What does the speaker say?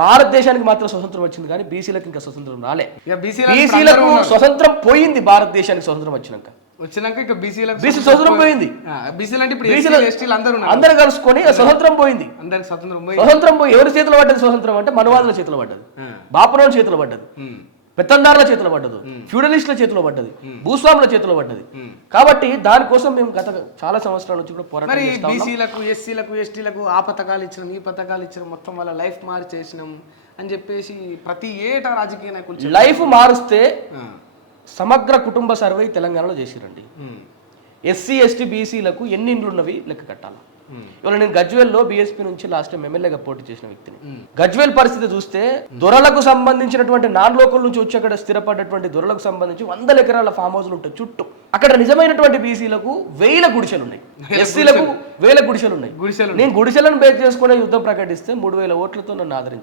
భారతదేశానికి మాత్రం స్వతంత్రం వచ్చింది కానీ బీసీలకు ఇంకా స్వతంత్రం రాలే. ఇక బీసీలకు స్వతంత్రం పోయింది భారతదేశానికి స్వతంత్రం వచ్చినాక ఇక బీసీ స్వతంత్రం పోయింది. బీసీలు అంటే ఇప్పుడు అందరూ కలుసుకొని స్వతంత్రం పోయింది. అందరికి స్వతంత్రం పోయి ఎవరి చేతిలో పడ్డది స్వతంత్రం అంటే మనవాదుల చేతిలో పడ్డది, బాపనోళ్ళ చేతిలో పడ్డది, పెత్తందారుల చేతిలో పడ్డదు, ఫ్యూడలిస్టుల చేతిలో పడ్డది, భూస్వాముల చేతిలో పడ్డది. కాబట్టి దానికోసం మేము గత చాలా సంవత్సరాల నుంచి కూడా పోరాటం చేస్తాం. బీసీలకు ఎస్సీలకు ఎస్టీలకు ఆ పథకాలు ఇచ్చినాం ఈ పథకాలు ఇచ్చినాం మొత్తం వాళ్ళ లైఫ్ మార్చేసినాం అని చెప్పేసి ప్రతి ఏటా రాజకీయ నాయకులు లైఫ్ మారుస్తే సమగ్ర కుటుంబ సర్వే తెలంగాణలో చేసిరండి. ఎస్సీ ఎస్టీ బీసీలకు ఎన్ని ఇండ్లు ఉన్నవి లెక్క కట్టాలి. ఇవాళ నేను గజ్వేల్లో బీఎస్పీ నుంచి లాస్ట్ టైం ఎమ్మెల్యేగా పోటీ చేసిన వ్యక్తిని. గజ్వేల్ పరిస్థితి చూస్తే దొరలకు సంబంధించినటువంటి నాన్ లోకల్ నుంచి వచ్చి అక్కడ స్థిరపడ్డటువంటి దొరలకు సంబంధించి 100 ఎకరాల ఫామ్ హౌస్లు ఉంటాయి చుట్టూ. అక్కడ నిజమైనటువంటి బీసీలకు 1000 గుడిసెలు ఉన్నాయి, ఎస్సీలకు 1000 గుడిసెలు ఉన్నాయి. నేను గుడిసెలను బేస్ చేసుకునే యుద్ధం ప్రకటిస్తే 3000 ఓట్లతో నన్ను ఆదరించారు.